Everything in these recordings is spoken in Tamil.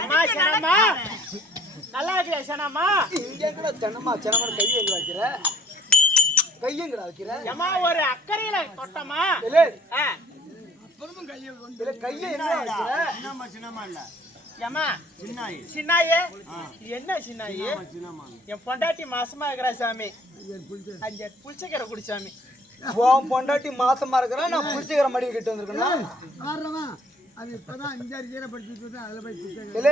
அம்மா சனமா நல்லா இருக்கிற சனமா இங்க கூட சனமா சனமா கையை எங்க வைக்கிற கையங்கடா வைக்கிற அம்மா ஒரு அக்கறையில தொட்டமா இல்ல அப்புறமும் கையை கொண்டு இல்ல கையை எங்க வைக்கிற சின்னம்மா சின்னம்மா இல்ல அம்மா சின்னாயி சின்னாயே என்ன சின்னாயி என் பொண்டாட்டி மாசமா இருக்கிறா சாமி அங்க புளிச்சக்கரை குடிச்சாமி உன் பொண்டாட்டி மாசமா இருக்கிறா நான் புளிச்சக்கரை மடியை கிட்ட வந்திருக்கேன் அது இப்பதான் 5-6 கீரை படிச்சுட்டு அதுல போய் இல்ல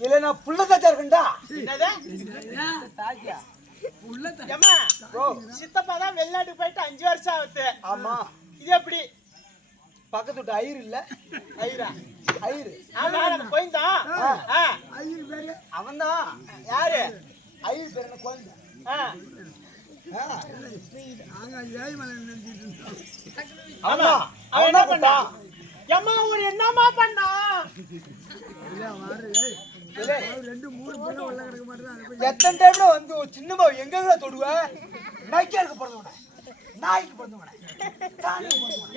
இல்ல நான் புள்ளதாச்சா இருக்கேன்டா என்னது ஏம்மா சித்தப்பா தான் வெளிநாட்டுக்கு போயிட்டு 5 வருஷம் ஆகுது ஆமா இது எப்படி பக்கத்து விட்டு ஐயர் இல்ல ஐயரா ஐயர் ஆமா நம்ம போய்தான் ஐயர் பேரு அவன்தான் யாரு ஐயர் பேர் என்ன குழந்தை நாங்க ஏய்மலை நினைச்சிட்டு இருந்தோம் ஆமா அவன் என்ன பண்ணா ஏம்மா ஒரு என்னமா பண்ணா இல்ல வாரு ரெண்டு மூணு பொண்ணு உள்ள கிடக்க மாட்டேன் எத்தனை டைம்ல வந்து ஒரு சின்ன பாவு எங்க தொடுவ நாய்க்கா இருக்க பிறந்தவன நாய்க்கு பிறந்தவன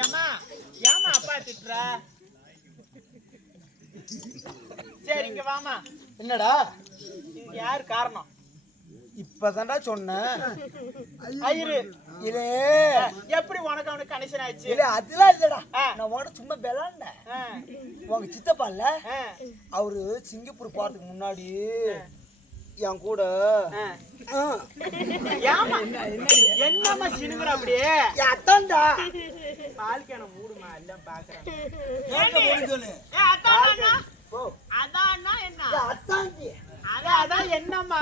ஏம்மா ஏமா அப்பா திட்டுற சரி இங்க வாமா என்னடா இங்க யாரு காரணம் இப்பதான்டா சொன்னேன் ஐயரு இல்லே எப்படி உனக்கு அவனுக்கு கனெக்ஷன் ஆயிடுச்சு இல்ல அதெல்லாம் இல்லடா நான் உன சும்மா விளாண்டேன் உங்க சித்தப்பா இல்ல அவரு சிங்கப்பூர் போறதுக்கு முன்னாடி என் கூட என்னம்மா சினுங்குற அப்படியே அத்தான்டா பால்கான மூடுமா எல்லாம் பாக்குறேன் அதான் என்ன அத்தாண்டி அதான் என்னம்மா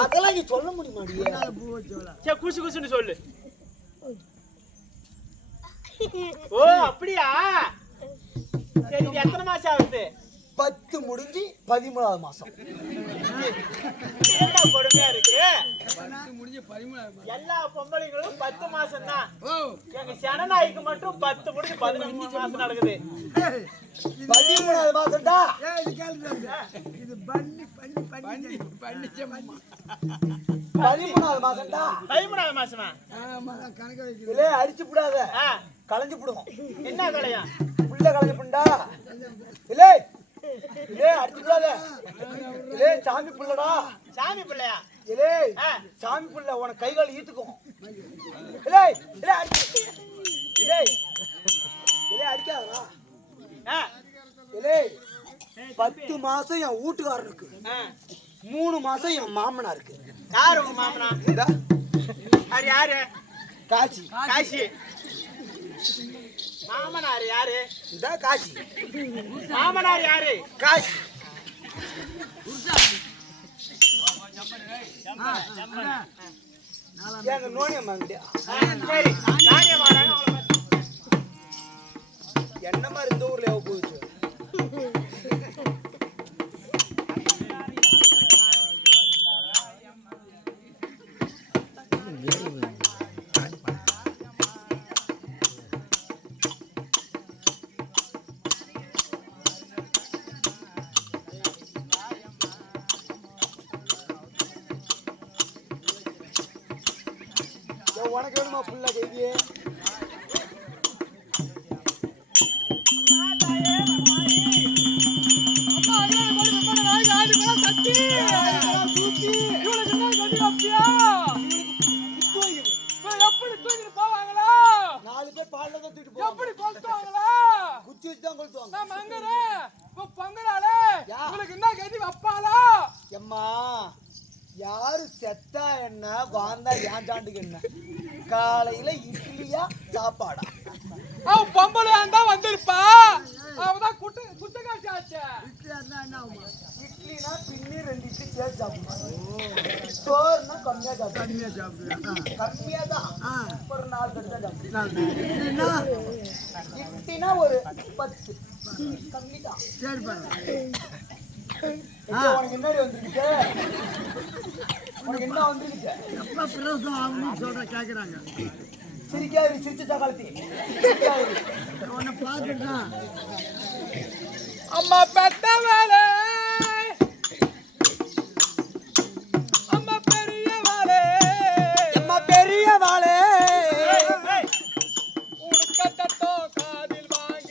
அதெல்லாம் நீ சொல்ல முடியுமாடியே சரி குசு குசுன்னு சொல்லு ஓ அப்படியா சரி இது எத்தனை மாசம் ஆகுது 10 முடிஞ்சு 13வது மாசம் என்ன கொடுமையா இருக்கு முடிஞ்ச 13 எல்லா பொம்பளைங்களும் 10 மாசம் தான் எங்க சனநாய்க்கு மட்டும் 10 முடிஞ்சு 11 மாசம் நடக்குது 13வது மாசம்டா இது கேளுங்க இது பண்ணி 13வது மாசம்டா 13வது மாசமா ஆமா கணக்கு வைக்கிறேன் இல்ல அடிச்சு விடாத கலஞ்சு விடுவோம் என்ன கலையா புள்ள கலஞ்சு புண்டா இல்ல இல்ல அடிச்சு விடாத இல்ல சாமி புள்ளடா சாமி பிள்ளையா இல்ல சாமி புள்ள உன கை கால் ஈத்துக்கும் இல்ல இல்ல இல்ல இல்ல அடிக்காதடா இல்ல 10 மாசம் என் வீட்டுக்காரனுக்கு 3 மாசம் என் மாமனாருக்கு யாரு உங்க மாமனா அது யாரு காசி காசி மாமனார் யாரு இதா காசி மாமனார் யாரு காசி எங்க நோனியம்மா சரி காரியம் வராங்க என்ன மாதிரி இந்த ஊர்ல போச்சு உனக்கு வேணுமா புள்ள கைதியே யாரு செத்தா என்ன வாழ்ந்தா ஏன் சாண்டுக்கு என்ன காலையில இட்லியா சாப்பாடா பொம்பளை வந்திருப்பா அவதான் குட்டகாட்சி ஆச்சு இட்லினா பின்னி 2 இட்லி சேர்த்து சாப்பிடுவாங்க சோறுனா கம்மியா சாப்பிடுவாங்க கம்மியா தான் ஒரு 4 கட்டு தான் சாப்பிடுவாங்க இட்லினா ஒரு 10 கம்மி தான் சரி பாருங்க உனக்கு என்னடி வந்துருக்கு உனக்கு என்ன வந்துருக்கு எப்ப பிரசவம் ஆகணும்னு சொல்ற கேக்குறாங்க சிரிக்காது சிரிச்ச சகாலத்தி உன்னை பார்த்துட்டா அம்மா பெத்தவளே அம்மா பெரியவளே அம்மா பெரியவளே உனக்கு தட்டோ காதில் வாங்கி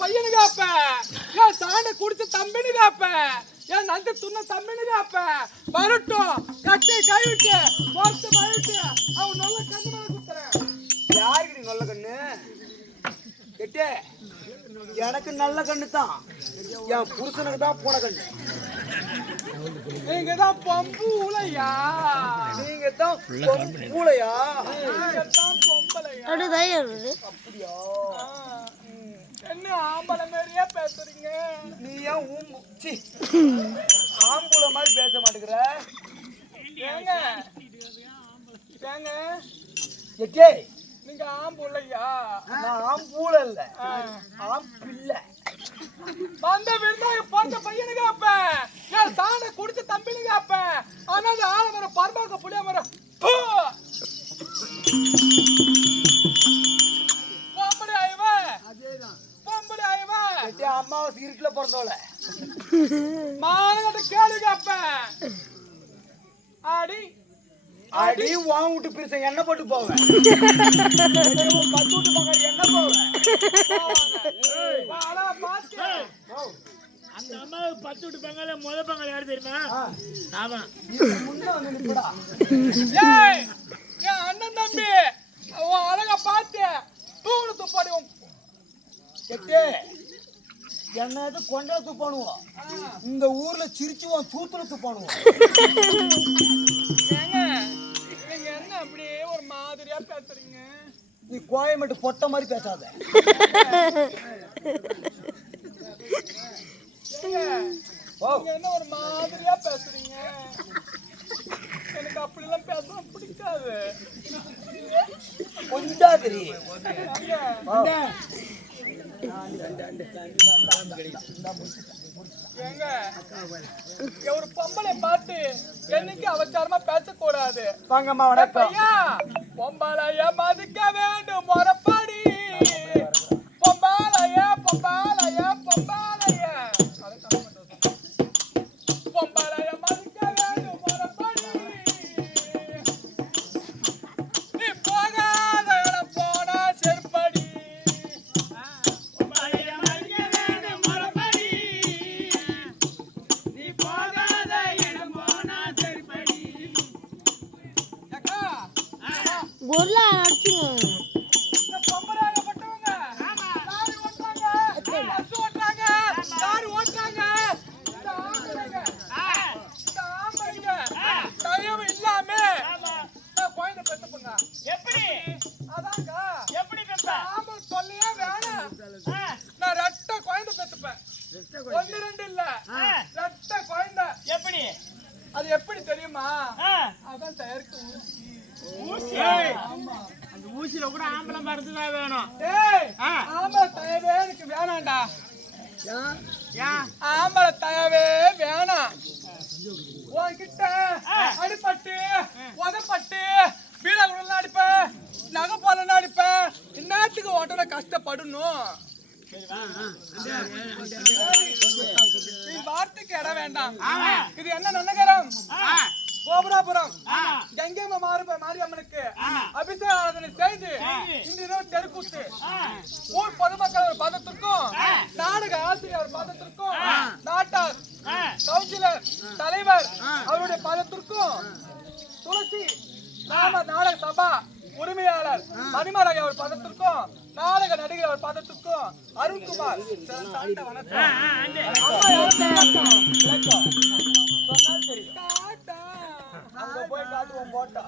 பையனு காப்ப ஏன் சாண குடிச்ச தம்பினு காப்ப ஏன் நஞ்ச துண்ண தம்பினு காப்ப வரட்டும் கட்டி கைவிட்டு போட்டு மழிட்டு அவன் நல்ல கண்ணு மேல குத்துறேன். யாருக்கு நல்ல கண்ணு எட்டே எனக்கு நல்ல கண்ணு தான் என் புருஷனுக்கு தான் பூனை கண்ணு. நீங்க தான் பம்பு ஊளையா நீங்க தான் பூளையா நீங்க தான் பொம்பளையா அப்படியா என்ன ஆம்பளை மாதிரியே பேசுறீங்க. நீ ஏன் ஊம்பு ஆம்புல மாதிரி பேச மாட்டேங்கிற ஏங்க ஏங்க எட்டே நீங்க ஆம்புள்ளையா நான் ஆம்பூல இல்ல ஆம்பிள்ளை. வந்த விருந்தாய பார்த்த பையனுக்கு அப்ப ஏன் சாண குடிச்ச தம்பினுக்கு அப்ப ஆனா அது ஆலமரம் பரமாக்க புளிய மரம் பொம்பளை ஆயவ பொம்பளை ஆயவ எட்டே அம்மாவாசை இருட்டுல பிறந்தோல மானகட்ட கேளுங்க அப்ப ஆடி அடி வாங்க விட்டு பிரிச்ச என்ன போட்டு போவேன் பத்து விட்டு போங்க என்ன போவேன் அந்த அம்மாவுக்கு 10 விட்டு பங்காள முத பங்காள யாரு தெரியுமா? ஆமா முன்ன வந்து நிப்படா. ஏய் என் அண்ணன் தம்பி அவன் அழகா பார்த்து தூணு துப்பாடி எட்டே என்னது கொண்டா துப்பானுவோம் இந்த ஊர்ல சிரிச்சுவோம் தூத்துல துப்பானுவோம். ஏங்க நீங்க என்ன அப்படியே ஒரு மாதிரியா பேசுறீங்க. நீ கோயம்பேட்டு பொட்ட மாதிரி பேசாத. நீங்க என்ன ஒரு மாதிரியா பேசுறீங்க. எனக்கு அப்படிலாம் பேச பிடிக்காது. கொஞ்சம் தெரியும் ஏங்க ஒரு பொம்பளை பார்த்து என்னைக்கு அவச்சாரமா பேசக்கூடாது. வாங்கம்மா வணக்கம். ஐயா பொம்பளைய மதிக்க வேண்டும் முறப்படி பொம்பாலைய பொம்பாலைய பொம்பாலைய பொம்பாலைய மதிக்க வேண்டும் முறப்படி நீ போகாத இடம் போனா செருப்படி பொம்பாலைய மதிக்க வேண்டும் முறப்படி நீ போகாத இடம் போனா செருப்படி. அக்கா गोला அடிச்சுங்க. இந்த பொம்பளையாகப்பட்டவங்க லாரி ஓட்டுறாங்க, பஸ் ஓட்டுறாங்க, கார் ஓட்டுறாங்க. இந்த ஆம்பளைங்க தயவு இல்லாம நான் குழந்தை பெத்துப்பங்க. எப்படி? அதாங்க எப்படி பெத்த? ஆம்பளை சொல்லியே வேணாம். நான் ரெட்ட குழந்தை பெத்துப்பேன். 1 2 இல்ல ரெட்ட குழந்தை. எப்படி? அது எப்படி தெரியுமா? அதான் தயாரிக்க ஊசி. அந்த ஊசியில கூட ஆம்பளை மருந்து தான் வேணும். ஏய் ஆம்பளை தயவே எனக்கு வேணாம்டா. ஆம்பளை தயவே வேணாம். உன்கிட்ட அடிப்பட்டு உதப்பட்டு வீரகுடல் அடிப்பேன், நகை போல அடிப்பேன். இன்னத்துக்கு ஓட்டோட கஷ்டப்படணும். நீ வார்த்தைக்கு இடம் வேண்டாம். இது என்ன நன்னகரம்? கோபுராபுரம் கங்கை மாரியம்மனுக்கு அபிஷேக ஆராதனை செய்து இன்று தெருக்கூத்து ஊர் பொதுமக்கள் பதத்திற்கும் நாடக ஆசிரியர் பதத்திற்கும் நாட்டார் கவுன்சிலர் தலைவர் அவருடைய பதத்திற்கும் துளசி நாம நாடக சபா உரிமையாளர் மணிமலகை அவர் பதத்திற்கும் நாடக நடிகர் அவர் பதத்திற்கும் அருண்குமார் சொன்னால் தெரியும். அங்க போய் காட்டுவோம் போட்டா.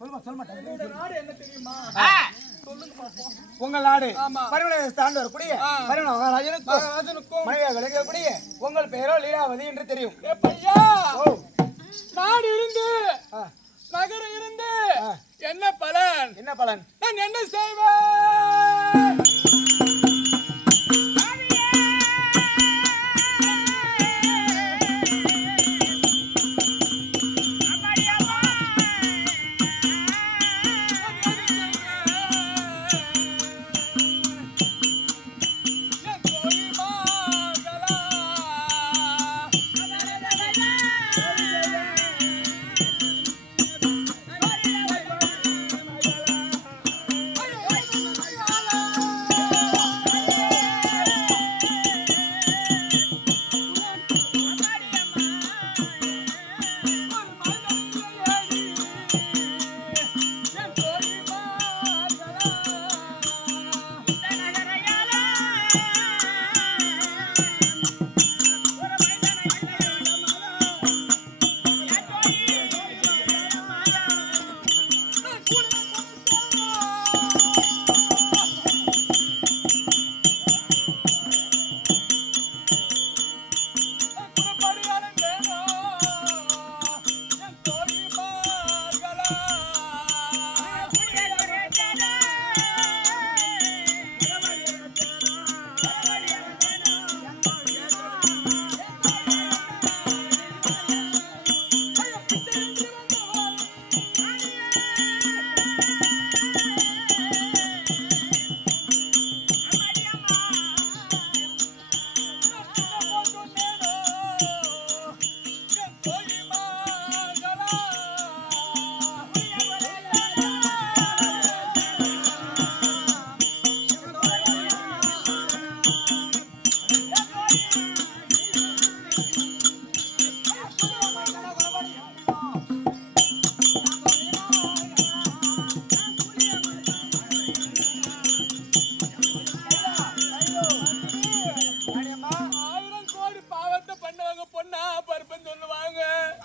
சொல்ல மாட்டேன். உங்களுடைய நாடு என்ன தெரியுமா? சொல்லுங்க பாப்போம். உங்கள் நாடு ஆமா. பரிமள தாண்டு வரக்கூடிய பரிமள மகாராஜனுக்கும் மகாராஜனுக்கும் மனைவியாக விளங்கக்கூடிய உங்கள் பெயரோ லீலாவதி என்று தெரியும். ஏ பையா, ஓ நாடு இருந்து ஆ, நகரம் இருந்து என்ன பலன்? என்ன பலன்? நான் என்ன செய்வேன்?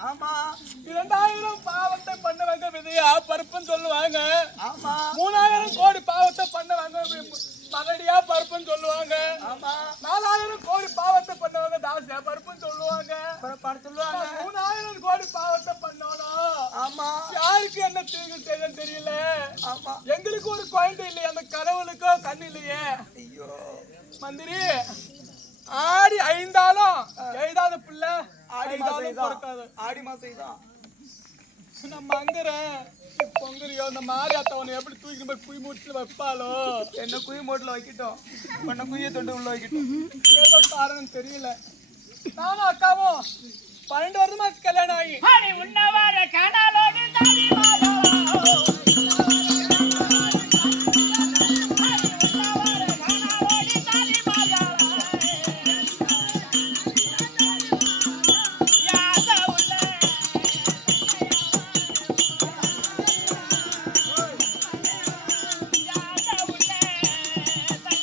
ஆமா 2000 பாவத்தை பண்ணவங்க விதையா பருப்புன்னு சொல்லுவாங்க. ஆமா 3000 கோடி பாவத்தை பண்ணவங்க மகடியா பருப்புன்னு சொல்லுவாங்க. ஆமா 4000 கோடி பாவத்தை பண்ணவங்க தாசியா பருப்புன்னு சொல்லுவாங்க. சொல்லுவாங்க 3000 கோடி பாவத்தை பண்ணணும். ஆமா யாருக்கு என்ன தீங்கு செய்யணும் தெரியல. ஆமா எங்களுக்கு ஒரு குழந்தை இல்லையே, அந்த கடவுளுக்கோ கண் இல்லையே. ஐயோ மந்திரி ஆடி ஐந்தாலும் எழுதாத பிள்ளை ஆடி ஐந்தாலும் மாசம் பிறக்காது. ஆடி மாசம் இதான் நம்ம அங்குறேன் பொங்குறியோ இந்த மாதிரி அத்தவனை எப்படி தூக்கி போய் குய் மூச்சுல வைப்பாளோ. என்ன குயி மோட்டில் வைக்கிட்டோம் பண்ண குய்ய தொண்டு உள்ள வைக்கிட்டோம். ஏதோ காரணம் தெரியல. நானும் அக்காவும் 12 வருஷமா கல்யாணம் ஆகி உன்னவாட கனலோடு தாடி மாதவ